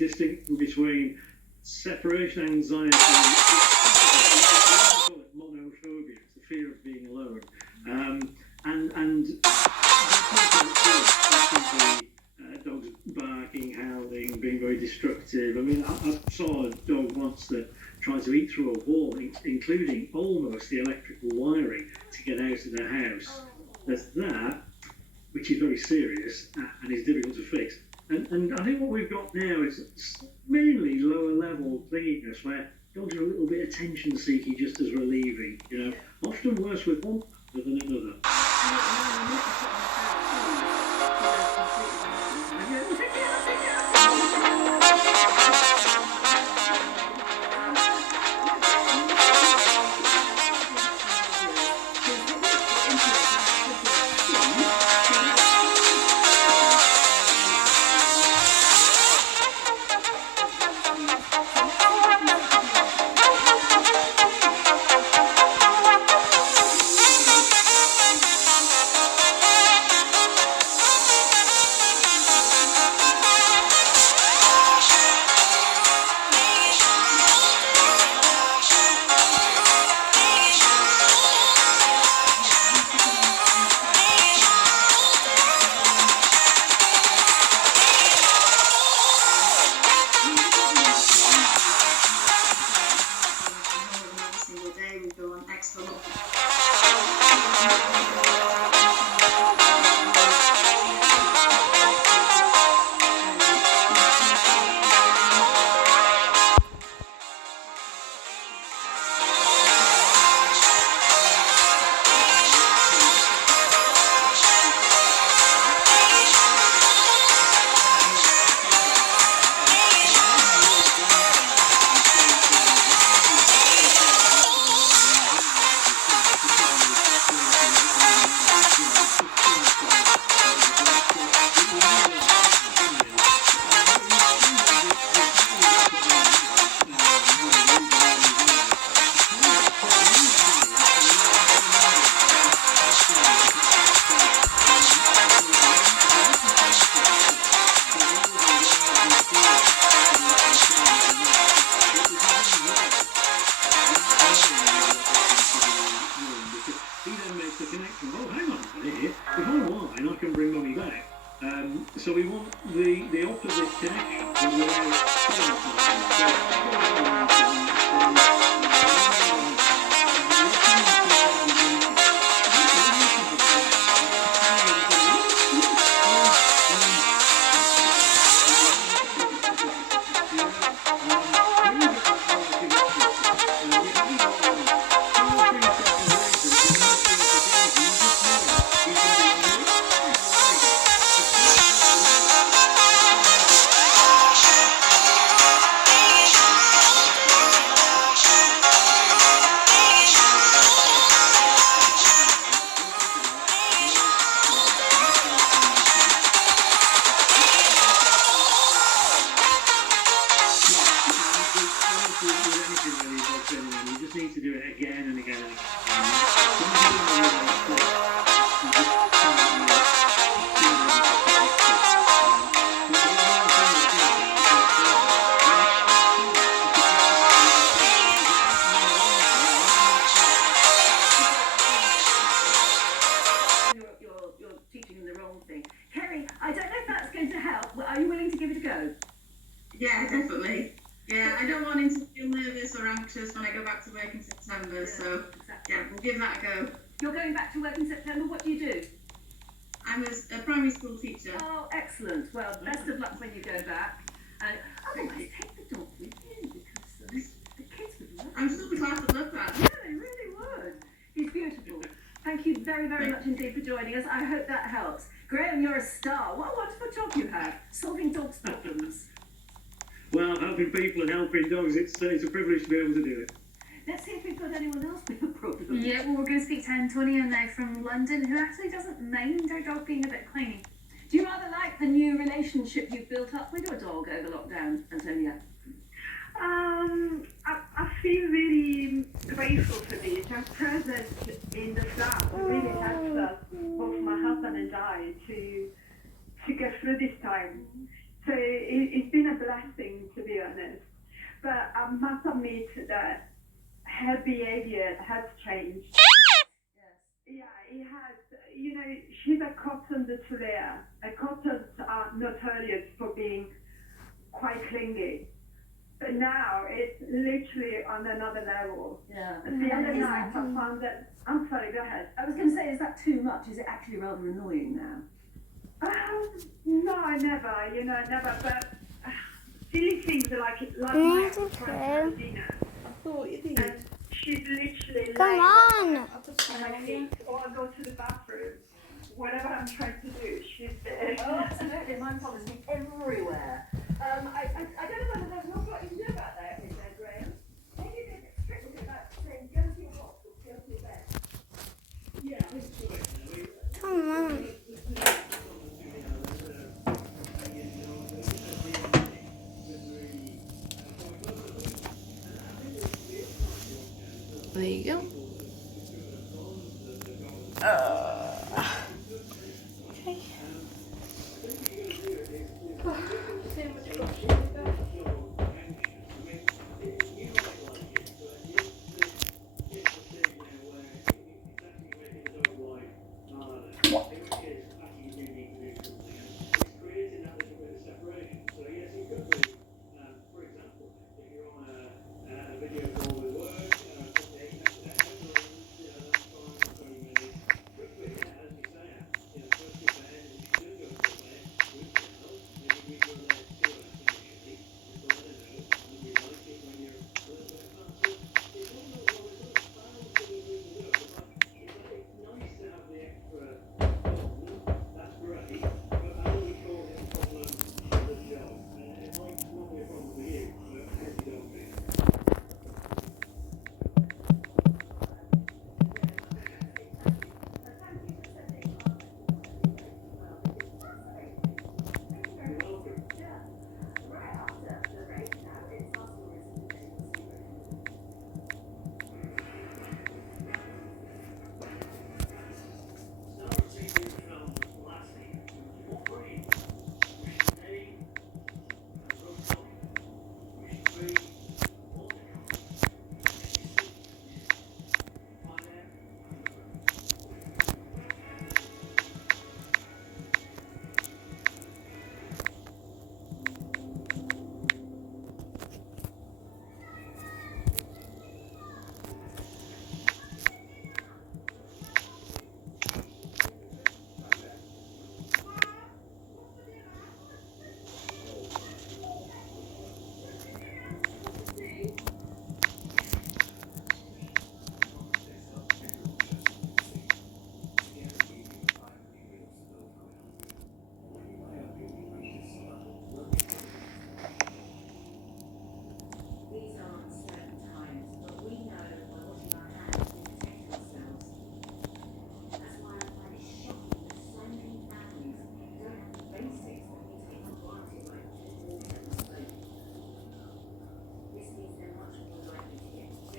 distinction between separation anxiety, monophobia, it's the fear of being alone, and dogs barking, howling, being very destructive. I mean, I saw a dog once that tried to eat through a wall, including almost the electrical wiring, to get out of the house. There's that, which is very serious and is difficult to fix. And I think what we've got now is mainly lower level clinginess, where dogs are a little bit attention seeking just as relieving, you know, often worse with one than another. So we want the opposite need to do it again and again and again. You're teaching them the wrong thing. Kerry, I don't know if that's going to help. Are you willing to give it a go? Yeah, definitely. Yeah, I don't want him to feel nervous or anxious when I go back to work in September, so exactly. Yeah, we'll give that a go. You're going back to work in September, what do you do? I'm a primary school teacher. Oh, excellent. Well, best of luck when you go back. And otherwise, take the dog with you, because the kids would love it. I'm sure the class would love that. Yeah, they really would. He's beautiful. Thank you very, very much indeed for joining us. I hope that helps. Graham, you're a star. What a wonderful job you have, solving dogs' problems. Well, helping people and helping dogs, it's a privilege to be able to do it. Let's see if we've got anyone else with a problem. Yeah, well, we're going to speak to Antonio now from London, who actually doesn't mind our dog being a bit clingy. Do you rather like the new relationship you've built up with your dog over lockdown, Antonia? I feel really grateful for this. Her presence in the flat really helped us, both my husband and I, to get through this time. So it's been a blessing her behavior has changed. Yes. Yeah, it has. You know, she's a coton de Tulare. Cottons are notorious for being quite clingy. But now it's literally on another level. Yeah. The other night I found that. I'm sorry, go ahead. I was going to say, is that too much? Is it actually rather annoying now? No, I never. You know, never. But silly things like my friend dinner. I thought you did. And she's literally Come laying on. on my feet, or I go to the bathroom. Whatever I'm trying to do, she's there. Oh, absolutely. Mine follows me everywhere. I don't know whether there's an awful lot you can do about that, is there, Graham? Maybe a bit strict with it about saying go to your box or go to your bed. Yeah, I think so. Come on. There you go. Okay.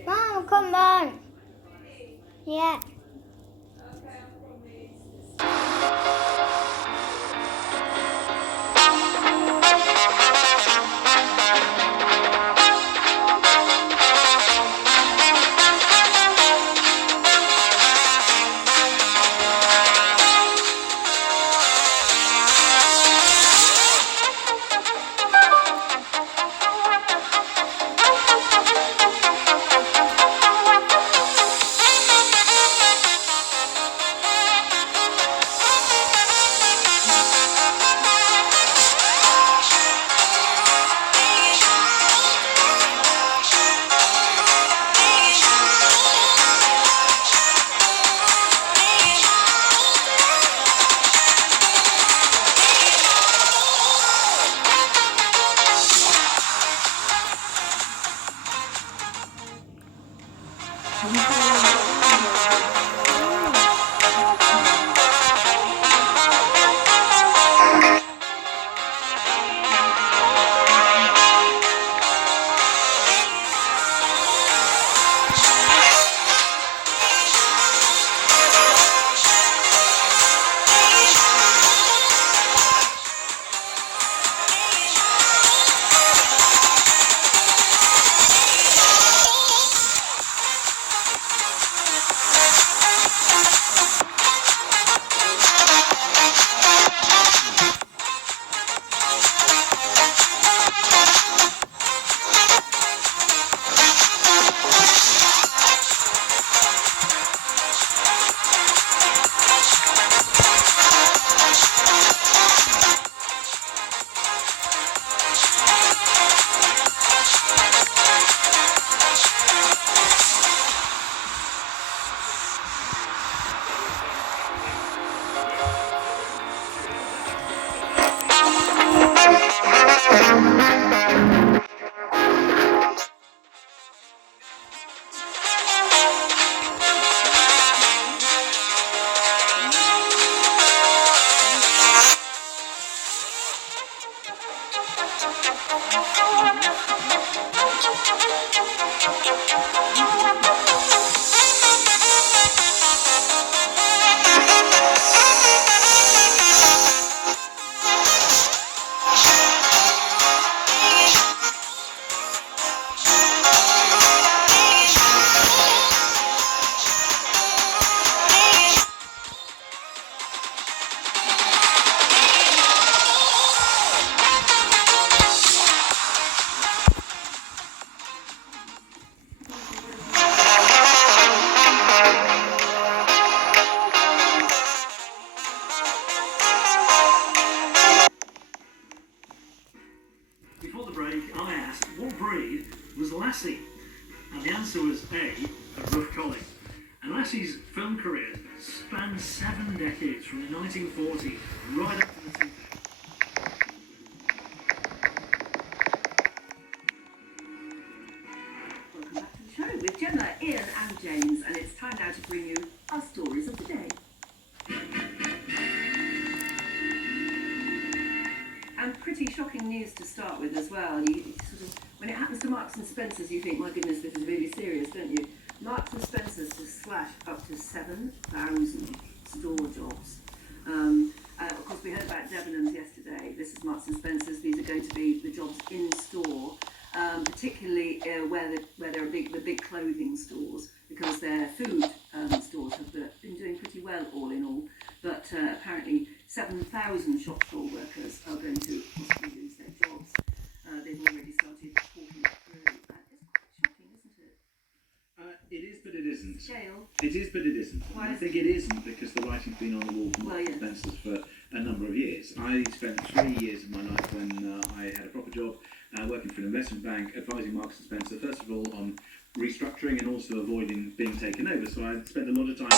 Mom, come on. Yeah. break, I asked what breed was Lassie, and the answer was A, a rough collie. And Lassie's film career spanned 7 decades, from the 1940s right up to the 2000s. Welcome back to the show with Gemma, Ian and James, and it's time now to bring you our stories of the day. And pretty shocking news to start with as well. You sort of, when it happens to Marks and Spencer's, you think, my goodness, this is really serious, don't you? Marks and Spencer's to slash up to 7,000 store jobs. Of course, we heard about Debenhams yesterday. This is Marks and Spencer's. These are going to be the jobs in store, particularly where there are the big clothing stores, because their food stores have been doing pretty well all in all. But apparently 7,000 shop floor workers are going to possibly lose their jobs. They've already started talking it through. It's quite shocking, isn't it? It is, but it isn't. Scale. It is, but it isn't. Why I is think it isn't because the writing's been on the wall for Marks and Spencer's for a number of years. I spent 3 years of my life when I had a proper job working for an investment bank, advising Marks and Spencer, first of all, on restructuring and also avoiding being taken over. So I spent a lot of time...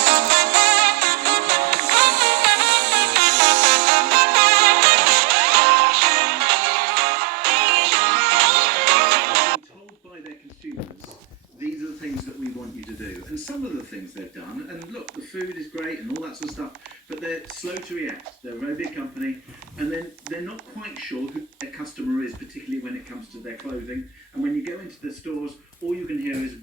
These are the things that we want you to do. And some of the things they've done, and look, the food is great and all that sort of stuff, but they're slow to react. They're a very big company, and then they're not quite sure who their customer is, particularly when it comes to their clothing. And when you go into the stores, all you can hear is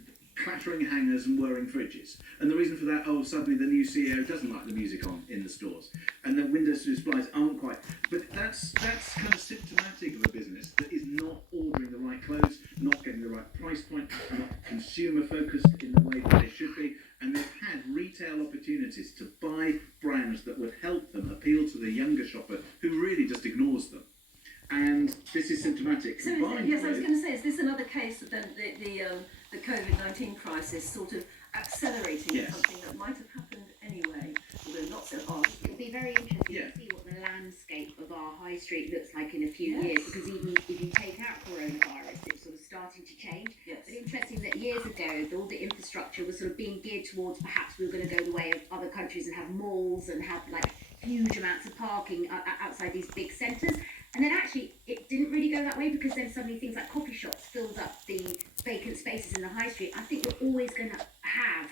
clattering hangers and whirring fridges. And the reason for that, suddenly the new CEO doesn't like the music on in the stores. And the windows displays aren't quite. But that's kind of symptomatic of a business that is not ordering the right clothes, not getting the right price point, not consumer focused in the way that they should be. And they've had retail opportunities to buy brands that would help them appeal to the younger shopper who really just ignores them. And this is symptomatic. So yes, I was going to say, is this another case of then the COVID-19 crisis sort of accelerating something that might have happened anyway, although not so hard? It'll be very interesting to see what the landscape of our high street looks like in a few years, because even if you take out coronavirus, it's sort of starting to change. But interesting that years ago, all the infrastructure was sort of being geared towards perhaps we were going to go the way of other countries and have malls and have like huge amounts of parking outside these big centres. And then actually, it didn't really go that way, because then suddenly things like coffee shops filled up the vacant spaces in the high street. I think we're always going to have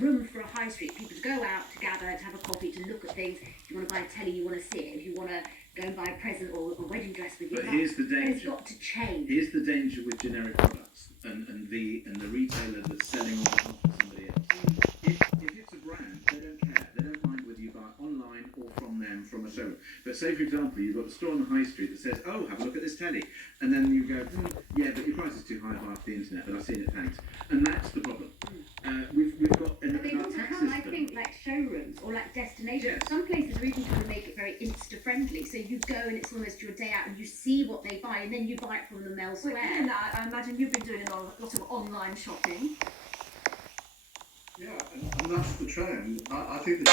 room for a high street, people to go out, to gather, to have a coffee, to look at things. If you want to buy a telly, you want to see it. If you want to go and buy a present or a wedding dress with your But here's the danger. It's got to change. Here's the danger with generic products and the retailer that's selling on behalf of somebody else. If it's a brand, they don't care. They don't mind whether you buy online or from them from a showroom. But say, for example, you've got a store on the high street that says, oh, have a look at this telly. And then you go, yeah, but your price is too high off the internet, but I've seen it, thanks. And that's the problem. We've got but they want to come, I think, like showrooms or like destinations. Some places are even trying to make it very Insta-friendly. So you go and it's almost your day out and you see what they buy and then you buy it from them elsewhere. Well, I imagine you've been doing a lot of online shopping. Yeah, and that's the trend. I think the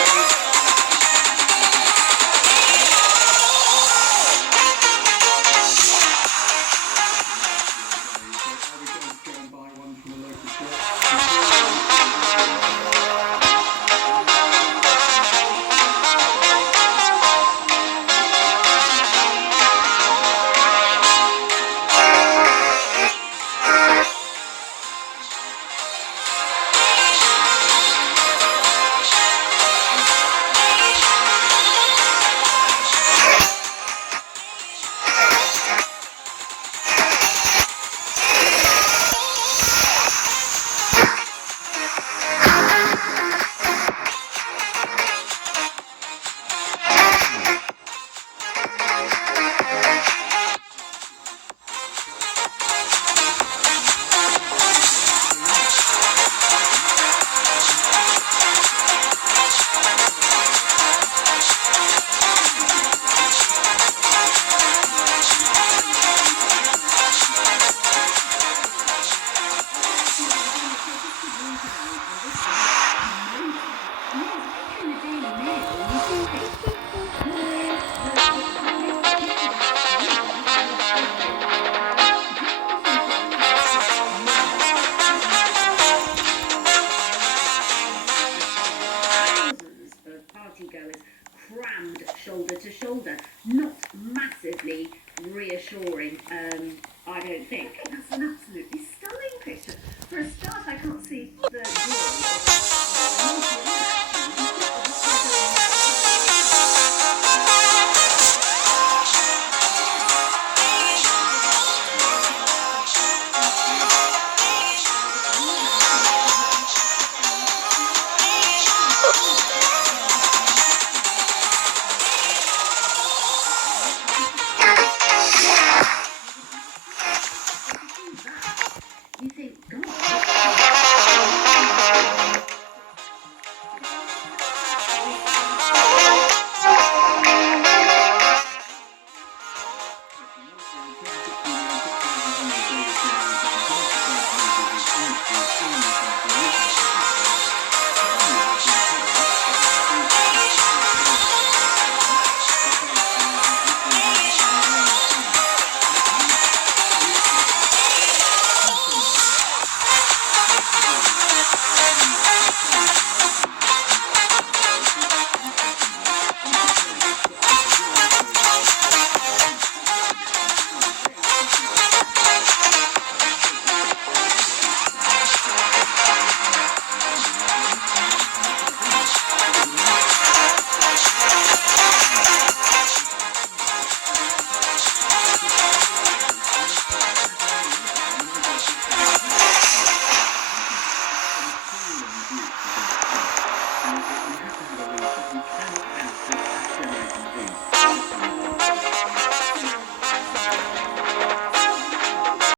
thick.